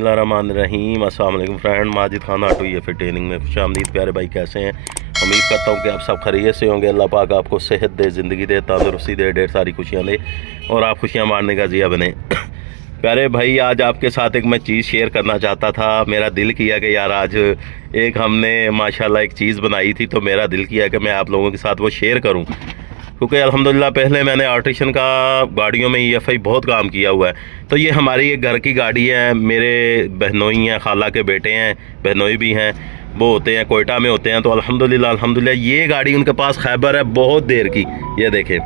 रहीम अस्सलाम वालेकुम friend, Majid Khan auto ये फिर ट्रेनिंग में खुशामदीद। प्यारे भाई कैसे हैं? उम्मीद करता हूँ कि आप सब खैरियत से होंगे। अल्लाह पाक आपको सेहत दे, ज़िंदगी दे, तंदुरुस्ती दे, ढेर सारी खुशियाँ दे और आप खुशियाँ मारने का ज़िया बने। प्यारे भाई, आज आपके साथ एक मैं चीज़ शेयर करना चाहता था। मेरा दिल किया कि यार आज एक हमने माशाल्लाह एक चीज़ बनाई थी, तो मेरा दिल किया कि मैं आप लोगों के साथ वो शेयर करूँ, क्योंकि अल्हम्दुलिल्लाह पहले मैंने आर्टिशन का गाड़ियों में EFI बहुत काम किया हुआ है। तो ये हमारी एक घर की गाड़ी है, मेरे बहनोई हैं, खाला के बेटे हैं, बहनोई भी हैं, वो होते हैं कोयटा में होते हैं। तो अल्हम्दुलिल्लाह ये गाड़ी उनके पास खैबर है बहुत देर की। ये देखें,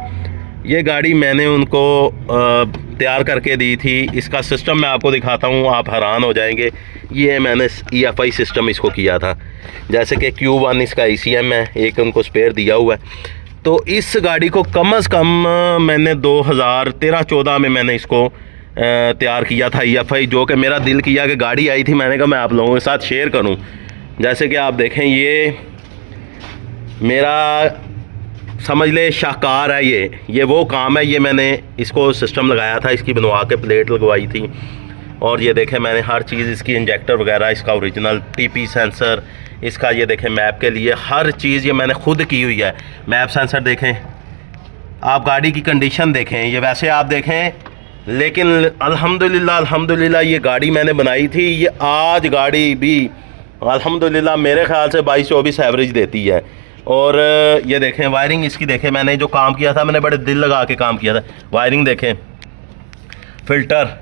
ये गाड़ी मैंने उनको तैयार करके दी थी। इसका सिस्टम मैं आपको दिखाता हूँ, आप हैरान हो जाएंगे। ये मैंने EFI सिस्टम इसको किया था, जैसे कि Q1 इसका ECM है, एक उनको स्पेयर दिया हुआ है। तो इस गाड़ी को कम से कम मैंने 2013-14 में मैंने इसको तैयार किया था EFI, जो कि मेरा दिल किया कि गाड़ी आई थी, मैंने कहा मैं आप लोगों के साथ शेयर करूं। जैसे कि आप देखें, ये मेरा समझ ले शाहकार है। ये वो काम है। ये मैंने इसको सिस्टम लगाया था, इसकी बनवा के प्लेट लगवाई थी। और ये देखें, मैंने हर चीज़ इसकी इंजेक्टर वगैरह, इसका ओरिजिनल TP सेंसर, इसका ये देखें मैप के लिए हर चीज़ ये मैंने खुद की हुई है। मैप सेंसर देखें, आप गाड़ी की कंडीशन देखें, ये वैसे आप देखें, लेकिन अल्हम्दुलिल्लाह ये गाड़ी मैंने बनाई थी। ये आज गाड़ी भी अल्हम्दुलिल्लाह मेरे ख्याल से 22-24 एवरेज देती है। और ये देखें वायरिंग इसकी देखें, मैंने जो काम किया था मैंने बड़े दिल लगा के काम किया था। वायरिंग देखें, फ़िल्टर,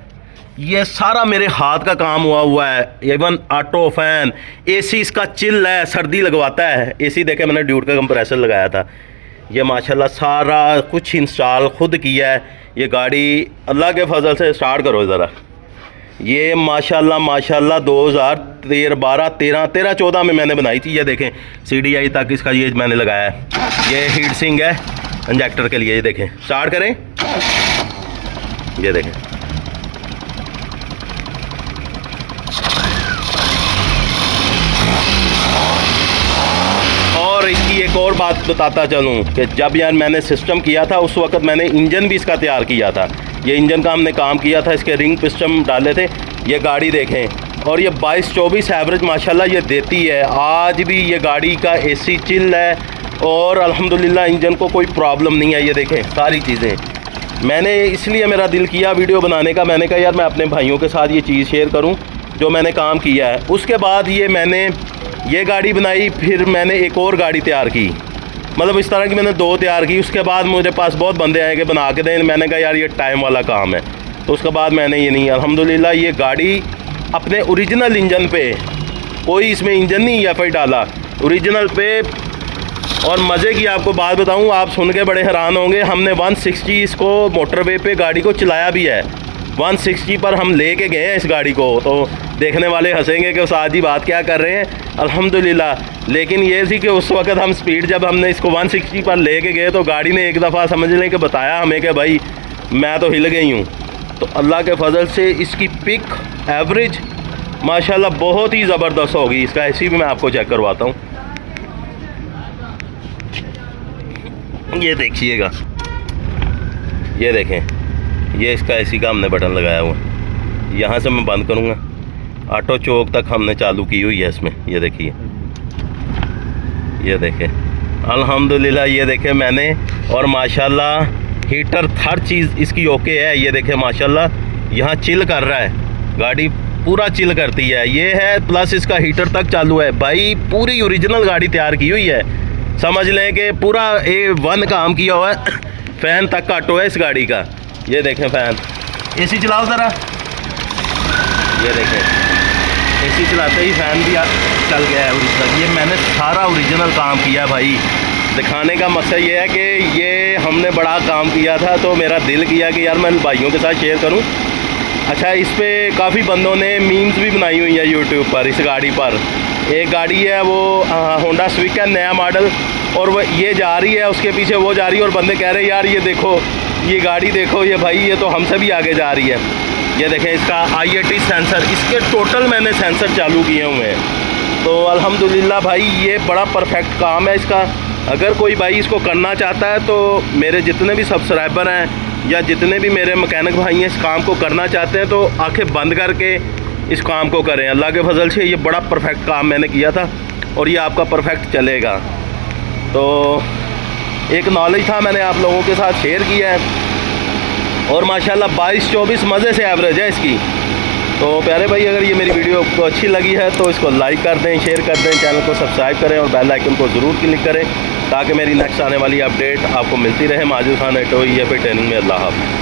ये सारा मेरे हाथ का काम हुआ है। इवन ऑटो फैन, AC इसका चिल है, सर्दी लगवाता है। AC देखे, मैंने ड्यूट का कंप्रेसर लगाया था। ये माशाल्लाह सारा कुछ इंस्टॉल खुद किया है। ये गाड़ी अल्लाह के फजल से स्टार्ट करो ज़रा। ये माशाल्लाह 2013-14 में मैंने बनाई थी। ये देखें CDI तक इसका ये मैंने लगाया है। ये हीट सिंक है इंजेक्टर के लिए। ये देखें, स्टार्ट करें, ये देखें, इसकी एक और बात बताता चलूँ कि जब यार मैंने सिस्टम किया था उस वक्त मैंने इंजन भी इसका तैयार किया था। ये इंजन का हमने काम किया था, इसके रिंग पिस्टन डाले थे। ये गाड़ी देखें, और ये 22-24 एवरेज माशाल्लाह ये देती है। आज भी ये गाड़ी का AC चिल है और अल्हम्दुलिल्लाह इंजन को कोई प्रॉब्लम नहीं है। ये देखें सारी चीज़ें, मैंने इसलिए मेरा दिल किया वीडियो बनाने का। मैंने कहा यार मैं अपने भाइयों के साथ ये चीज़ शेयर करूँ जो मैंने काम किया है। उसके बाद मैंने ये गाड़ी बनाई, फिर मैंने एक और गाड़ी तैयार की, मतलब इस तरह की मैंने 2 तैयार की। उसके बाद मुझे पास बहुत बंदे आए कि बना के दें। मैंने कहा यार ये टाइम वाला काम है, तो उसके बाद मैंने ये नहीं, अल्हम्दुलिल्लाह ये गाड़ी अपने ओरिजिनल इंजन पे, कोई इसमें इंजन नहीं EFI डाला, ओरिजिनल पे। और मज़े की आपको बात बताऊं, आप सुन के बड़े हैरान होंगे, हमने 160 इसको मोटरवे पे गाड़ी को चलाया भी है। 160 पर हम लेके गए हैं इस गाड़ी को। तो देखने वाले हंसेंगे कि उस आज ही बात क्या कर रहे हैं, अल्हम्दुलिल्लाह। लेकिन ये थी कि उस वक्त हम स्पीड, जब हमने इसको 160 पर लेके गए तो गाड़ी ने एक दफ़ा समझ लें कि बताया हमें कि भाई मैं तो हिल गई हूँ। तो अल्लाह के फजल से इसकी पिक एवरेज माशाल्लाह बहुत ही ज़बरदस्त होगी। इसका AC भी मैं आपको चेक करवाता हूँ। ये देखिएगा, ये देखें, ये इसका AC का हमने बटन लगाया हुआ है। यहाँ से मैं बंद करूँगा, ऑटो चौक तक हमने चालू की हुई है इसमें। ये देखिए, ये देखें अल्हम्दुलिल्लाह, ये देखें मैंने। और माशाल्लाह हीटर हर चीज़ इसकी ओके है। ये देखें माशाल्लाह यहाँ चिल कर रहा है, गाड़ी पूरा चिल करती है। ये है प्लस इसका हीटर तक चालू है। भाई पूरी ओरिजिनल गाड़ी तैयार की हुई है, समझ लें कि पूरा A1 काम किया हुआ है। फ़ैन तक का ऑटो है इस गाड़ी का। ये देखें फ़ैन, AC चलाओ ज़रा, ये देखें AC चलाते ही फ़ैन भी चल गया है ओरिजिनल। ये मैंने सारा ओरिजिनल काम किया भाई। दिखाने का मकसद ये है कि ये हमने बड़ा काम किया था, तो मेरा दिल किया कि यार मैं भाइयों के साथ शेयर करूं। अच्छा, इस पर काफ़ी बंदों ने मीम्स भी बनाई हुई है यूट्यूब पर इस गाड़ी पर। एक गाड़ी है वो होंडा स्विक है, नया मॉडल, और वो ये जा रही है, उसके पीछे वो जा रही है, और बंदे कह रहे हैं यार ये देखो, ये गाड़ी देखो, ये भाई ये तो हमसे भी आगे जा रही है। ये देखें इसका IAT सेंसर, इसके टोटल मैंने सेंसर चालू किए हुए हैं। तो अल्हम्दुलिल्लाह भाई ये बड़ा परफेक्ट काम है इसका। अगर कोई भाई इसको करना चाहता है तो मेरे जितने भी सब्सक्राइबर हैं या जितने भी मेरे मैकेनिक भाई हैं इस काम को करना चाहते हैं तो आंखें बंद करके इस काम को करें। अल्लाह के फजल से ये बड़ा परफेक्ट काम मैंने किया था और ये आपका परफेक्ट चलेगा। तो एक नॉलेज था, मैंने आप लोगों के साथ शेयर किया है और माशाल्लाह 22-24 मज़े से एवरेज है इसकी। तो प्यारे भाई, अगर ये मेरी वीडियो आपको अच्छी लगी है तो इसको लाइक कर दें, शेयर कर दें, चैनल को सब्सक्राइब करें और बेल आइकन को ज़रूर क्लिक करें ताकि मेरी नेक्स्ट आने वाली अपडेट आपको मिलती रहे। Majid Khan auto EFA training में। अल्लाह हाफ़िज़।